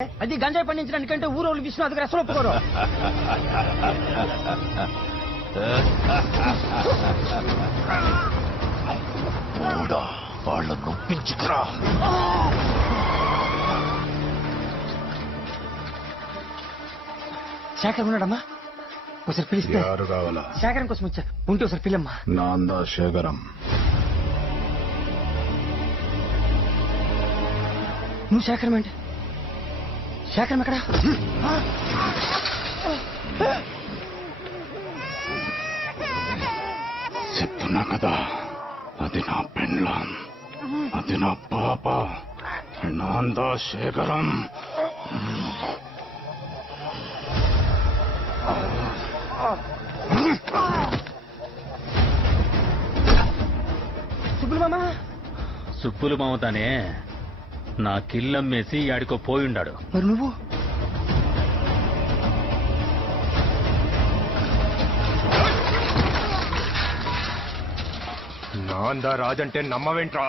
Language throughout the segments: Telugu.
అది గంజాయి పండించడానికంటే ఊరోళ్ళు విశ్వనాథ్ గారు అసలు ఒప్పుకోరు. వాళ్ళ నొప్పించుకురా. శేఖర్ ఉన్నాడమ్మా, ఒకసారి పిలిస్తే. యారు కావాలా? శేఖరం కోసం వచ్చా, ఉంటే ఒకసారి పిల్లమ్మా. నాందా శేఖరం. నువ్వు శేఖరం అంటే శేఖరం ఎక్కడా? చెప్తున్నా కదా, అది నా పెండ్లాం, అది నా పాప. నాందా శేఖరం. సుబ్బులు మామ. సుప్పులు మామతానే నా కిల్లమ్మేసి ఆడికో పోయిండాడు. మరి నువ్వు? నాందా రాజంటే నమ్మవేంట్రా?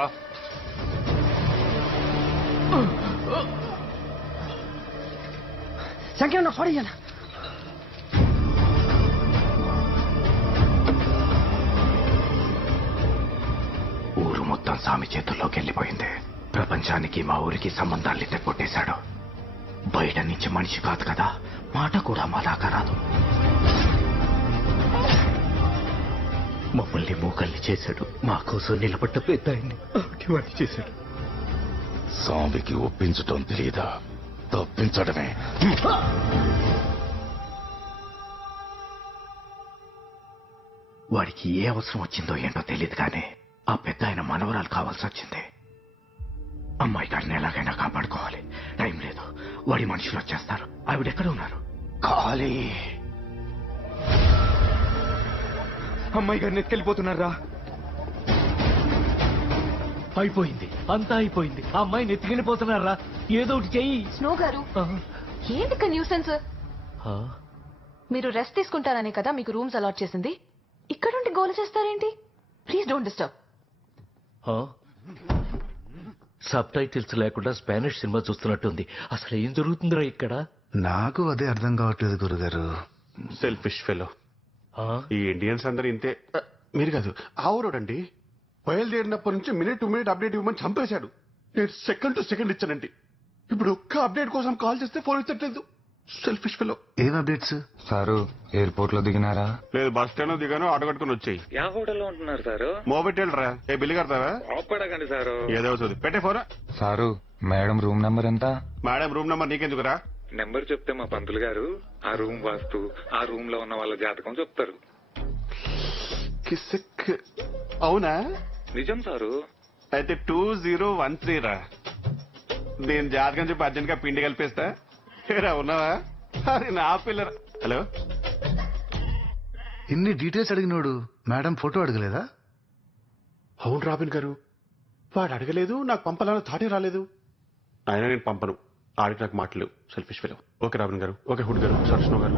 శంకర్ నా ఫాడీ అన్న. ఊరు మొత్తం స్వామి చేతుల్లోకి వెళ్ళిపోయింది. ప్రపంచానికి మా ఊరికి సంబంధాల్ని తెగొట్టేశాడు. బయట నుంచి మనిషి కాదు కదా, మాట కూడా మా దాకా రాదు. మమ్మల్ని మూకల్ని చేశాడు. మా కోసం నిలబడ్డ పెద్ద ఆయన్ని చేశాడు. స్వామికి ఒప్పించటం తెలియదా, తప్పించడమే. వాడికి ఏ అవసరం వచ్చిందో ఏంటో తెలియదు కానీ ఆ పెద్ద ఆయన మనవరాలు కావాల్సి వచ్చింది. అమ్మాయి గారిని ఎలాగైనా కాపాడుకోవాలి. టైం లేదు, వాడి మనుషులు వచ్చేస్తారు. ఆవిడెక్కడ ఉన్నారు? ఖాళీ. అమ్మాయి గారిని ఎత్తుకెళ్ళిపోతున్నారా? అయిపోయింది, అంతా అయిపోయింది. ఆ అమ్మాయిని ఎత్తుకెళ్ళిపోతున్నారా? ఏదో ఒకటి చెయ్యి. స్నో గారు, ఏంటి న్యూసెన్స్? మీరు రెస్ట్ తీసుకుంటారనే కదా మీకు రూమ్స్ అలాట్ చేసింది. ఇక్కడుండి గోల చేస్తారేంటి? Please don't disturb. Subtitles లేకుండా స్పానిష్ సినిమా చూస్తున్నట్టుంది. అసలు ఏం జరుగుతుందిరా ఇక్కడ? నాకు అదే అర్థం కావట్లేదు గురుగారు. Selfish fellow. ఈ ఇండియన్స్ అందరూ ఇంతే. మీరు కాదు, ఆవురోడండి. బయలుదేరినప్పటి నుంచి మినిట్ టు మినిట్ అప్డేట్ ఇవ్వమని చంపేశాడు. నేను సెకండ్ టు సెకండ్ ఇచ్చానండి. ఇప్పుడు ఒక్క అప్డేట్ కోసం కాల్ చేస్తే ఫోన్ ఇచ్చట్లేదు. Selfish fellow. ఏం అప్డేట్స్? సారు ఎయిర్పోర్ట్ లో దిగినారా? లేదు, బస్ స్టాండ్ లో దిగాను, ఆటో కట్టుకుని వచ్చాయి. యా హోటల్లో ఉంటున్నారు సారు? మోబెట్టేళ్ళరా. ఏ బిల్లు కడతావా? ఆపడకండి సారు. ఏదో అవుతుంది, పెట్టే phone. Sir madam room number ఎంత? మేడం రూమ్ నెంబర్ నీకెందుకురా? నెంబర్ చెప్తే మా పంతులు గారు ఆ రూమ్ వాస్తు, ఆ రూమ్ లో ఉన్న వాళ్ళ జాతకం చెప్తారు. కిసిక్. అవునా? నిజం సారు. అయితే 2013 రా. నేను జాతకం చెప్పి అర్జెంట్ గా పిండి కలిపేస్తా. ఏరా ఉన్నావా? అది నా పిల్లరా. హలో, ఇన్ని డీటెయిల్స్ అడిగినోడు మేడం ఫోటో అడగలేదా? అవును రాబిన్ గారు, వాడు అడగలేదు, నాకు పంపాలన్న థాటే రాలేదు. అయినా నేను పంపను. ఆడికి నాకు మాటలు. Selfish fellow. ఓకే రాబిన్ గారు, ఓకే హుడ్ గారు, సరస్నో గారు.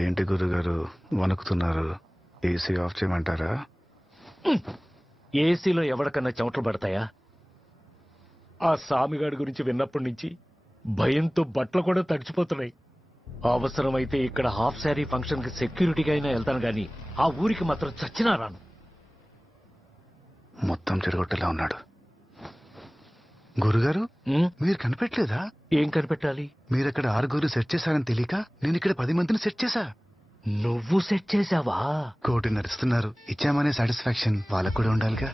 ఏంటి గురుగారు వణుకుతున్నారు? ఏసీ ఆఫ్ చేయమంటారా? ఏసీలో ఎవరికన్నా చెమటలు పడతాయా? ఆ సామిగాడి గురించి విన్నప్పటి నుంచి భయంతో బట్టలు కూడా తడిచిపోతున్నాయి. అవసరమైతే ఇక్కడ హాఫ్ శారీ ఫంక్షన్ కి సెక్యూరిటీగా అయినా వెళ్తాను గాని ఆ ఊరికి మాత్రం చచ్చినా రాను. మొత్తం చెడగొట్టేలా ఉన్నాడు. గురుగారు మీరు కనిపెట్టలేదా? ఏం కనిపెట్టాలి? మీరక్కడ 6 సెట్ చేశారని తెలియక నేను ఇక్కడ 10 మందిని సెట్ చేశా. నువ్వు సెట్ చేసావా? కోటి నడుస్తున్నారు, ఇచ్చామనే సాటిస్ఫాక్షన్ వాళ్ళకు కూడా ఉండాలిగా.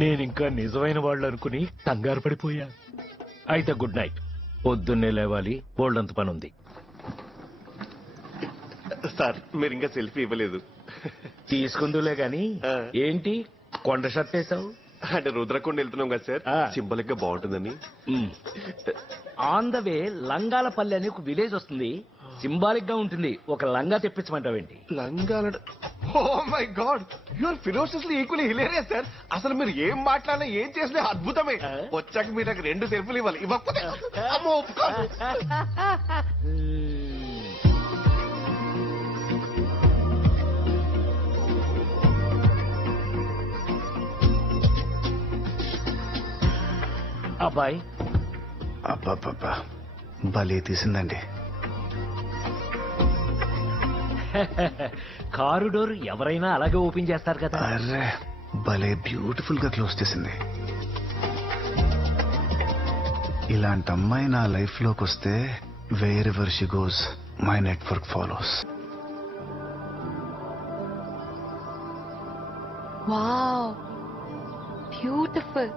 నేనింకా నిజమైన వాళ్ళు అనుకుని కంగారు పడిపోయా. అయితే గుడ్ నైట్. పొద్దున్నే లేవాలి, బోల్డంత పని ఉంది. సార్ మీరు ఇంకా సెల్ఫీ ఇవ్వలేదు. తీసుకుందులే గాని ఏంటి కొండ షర్ట్ వేసావు? అంటే రుద్రకొండ వెళ్తున్నాం కదా సార్, సింబలిక్ గా బాగుంటుందని. ఆన్ ద వే లంగాలపల్లి అని ఒక విలేజ్ వస్తుంది, సింబాలిక్ గా ఉంటుంది. ఒక లంగా తెప్పించమంటావేంటి? లంగా? Oh my god, you are ferociously equally hilarious sir. అసలు మీరు ఏం మాట్లాడినా ఏం చేసినా అద్భుతమే. వచ్చాక మీరు నాకు 2 సెల్ఫీలు ఇవ్వాలి. ఇవ్వకపోతే అమ్మో ఒప్పుకోను. అబ్బాయి అబ్బా భలే తీసిందండి. కారు డోర్ ఎవరైనా అలాగే ఓపెన్ చేస్తారు కదా. అర్రే భలే బ్యూటిఫుల్ గా క్లోజ్ చేసింది. ఇలాంటి అమ్మాయి నా లైఫ్ లోకి వస్తే wherever she goes my network follows. Wow, beautiful.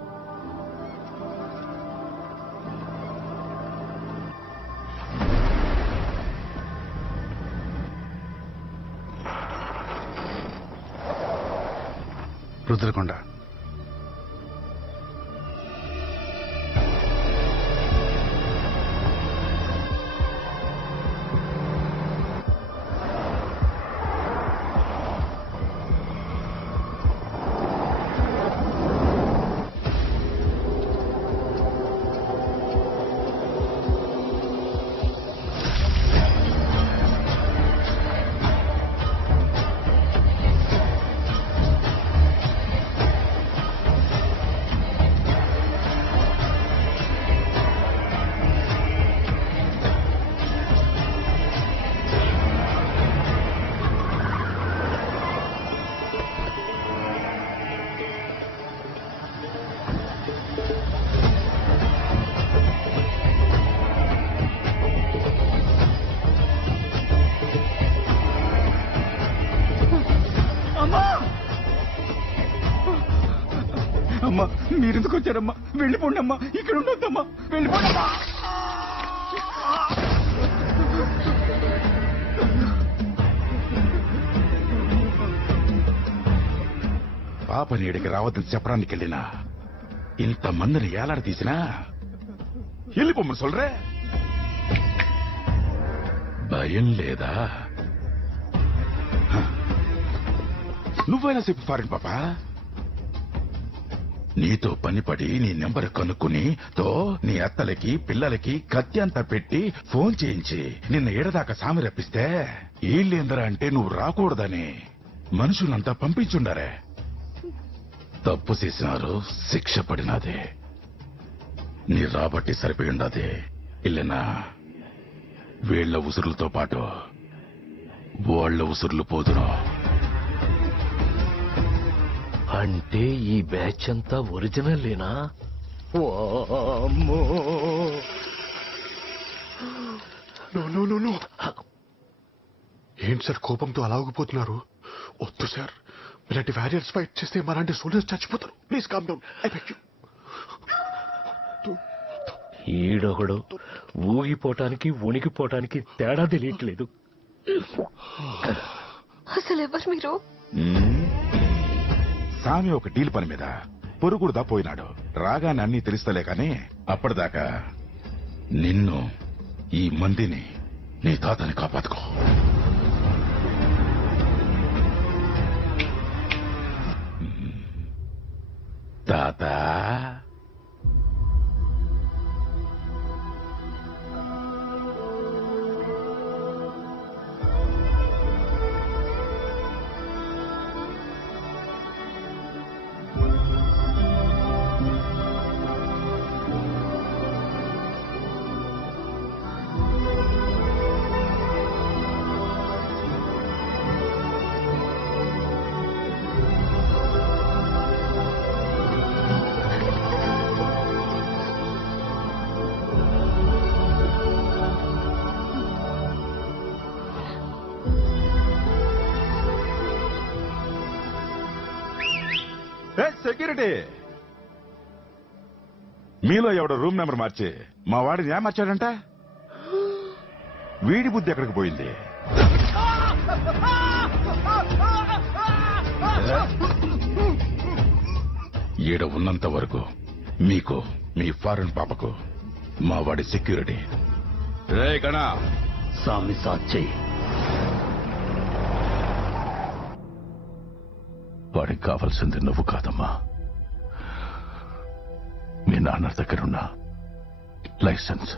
Rudrakonda. అమ్మా మీరెందుకు వచ్చారమ్మా? వెళ్ళిపోండి అమ్మా, ఇక్కడ ఉండొద్దమ్మా, వెళ్ళిపోండి అమ్మా. పాప నీడికి రావద్దని చెప్పడానికి వెళ్ళినా ఇంతమందిని ఏలాడ తీసినా వెళ్ళిపోమ్మని సొల్రే. భయం లేదా? నువ్వైనా చెప్పు ఫారిన్ పాప. నీతో పనిపడి నీ నెంబర్ కనుక్కుని నీ అత్తలకి పిల్లలకి కత్తి అంతా పెట్టి ఫోన్ చేయించి నిన్న ఏడదాకా సామి రప్పిస్తే ఈళ్ళేందరా అంటే నువ్వు రాకూడదని మనుషులంతా పంపించుండారే. తప్పు చేసినారు, శిక్ష పడినదే. నీ రాబట్టి సరిపోయి ఉండదే. ఇల్లెనా వీళ్ల ఉసురులతో పాటు వాళ్ళ ఉసురులు పోదును. అంటే ఈ బ్యాచ్ అంతా ఒరిజినల్లేనా? ఏంటి సార్ కోపంతో అలా ఊగిపోతున్నారు? వద్దు సార్, ఇలాంటి వ్యారియర్స్ ఫైట్ చేస్తే మరాంటి సోల్జర్స్ చచ్చిపోతారు. Please calm down. I beg you. ఈడొకడు ఊగిపోవటానికి ఉనికిపోవటానికి తేడా తెలియట్లేదు. అసలు ఎవరు మీరు? సామి ఒక డీల్ పని మీద పొరుగుడుదా పోయినాడు. రాగానే అన్నీ తెలుస్తలే కాని అప్పటిదాకా నిన్ను, ఈ మందిని, నీ తాతని కాపాదుకో. తాత సెక్యూరిటీ, మీలో ఎవడో రూమ్ నెంబర్ మార్చి మా వాడిని ఏమర్చాడంట? వీడి బుద్ధి ఎక్కడికి పోయింది? ఈడ ఉన్నంత వరకు మీకు, మీ ఫారెన్ పాపకు మా వాడి సెక్యూరిటీ. రే గణా, సామి సాత్ చెయ్యి. వాడికి కావాల్సింది నువ్వు కాదమ్మా, మీ నాన్న దగ్గరున్న లైసెన్స్.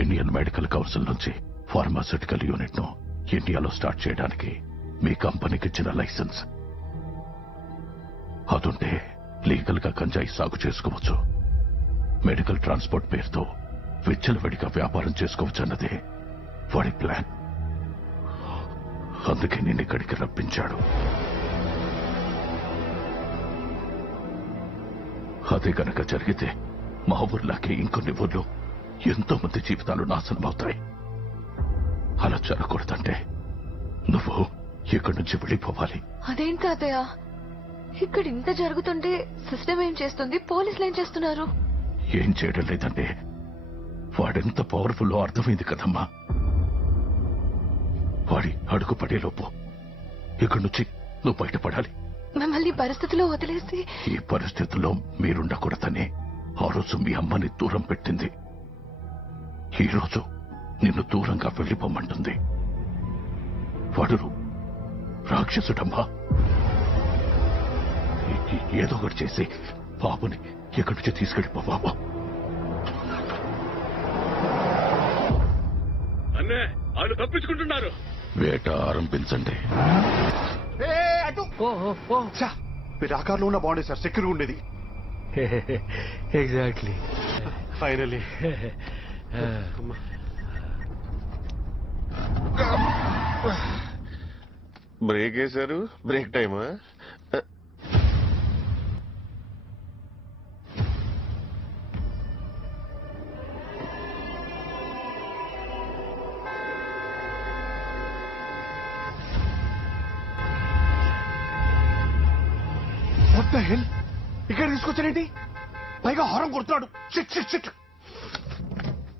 ఇండియన్ మెడికల్ కౌన్సిల్ నుంచి ఫార్మాస్యూటికల్ యూనిట్ ను ఇండియాలో స్టార్ట్ చేయడానికి మీ కంపెనీకి ఇచ్చిన లైసెన్స్. అదుంటే లీగల్ గా గంజాయి సాగు చేసుకోవచ్చు. మెడికల్ ట్రాన్స్పోర్ట్ పేరుతో విచ్చలవిడిగా వ్యాపారం చేసుకోవచ్చన్నదే వాడి ప్లాన్. అందుకే నేను ఇక్కడికి రప్పించాడు. అదే గనక జరిగితే మా ఊర్లాగే ఇంకొన్ని ఊర్లో ఎంతో మంది జీవితాలు నాశనం అవుతాయి. అలా జరగకూడదంటే నువ్వు ఇక్కడి నుంచి వెళ్ళిపోవాలి. అదేం తాతయ్య, ఇక్కడ ఇంత జరుగుతుంటే సిస్టమ్ ఏం చేస్తుంది, పోలీసులు ఏం చేస్తున్నారు? ఏం చేయడం లేదంటే వాడెంత పవర్ఫుల్లో అర్థమైంది కదమ్మా. వాడి అడుగు పడేలోపు ఇక్కడి నుంచి నువ్వు బయటపడాలి. మిమ్మల్ని ఈ పరిస్థితిలో వదిలేసి ఈ పరిస్థితుల్లో మీరుండకూడదని ఆ రోజు మీ అమ్మని దూరం పెట్టింది. ఈ రోజు నిన్ను దూరంగా వెళ్ళిపోమంటుంది. వాడు రాక్షసుడమ్మా. ఏదో ఒకటి చేసి బాబుని ఎక్కడి నుంచి తీసుకెళ్ళిపో బాబా. అన్నే వాళ్ళు తప్పించుకుంటున్నారు. వేట ఆరంభించండి. మీరు ఆకారంలో ఉన్న బాగుండేది సార్, సెక్యూర్ ఉండేది. ఎగ్జాక్ట్లీ. ఫైనలీ బ్రేక్ వేశారు. బ్రేక్ టైమా? వాట్ ద హెల్, ఇక్కడ తీసుకొచ్చారేంటి? పైగా హారం కొడుతున్నాడు. Shit shit shit.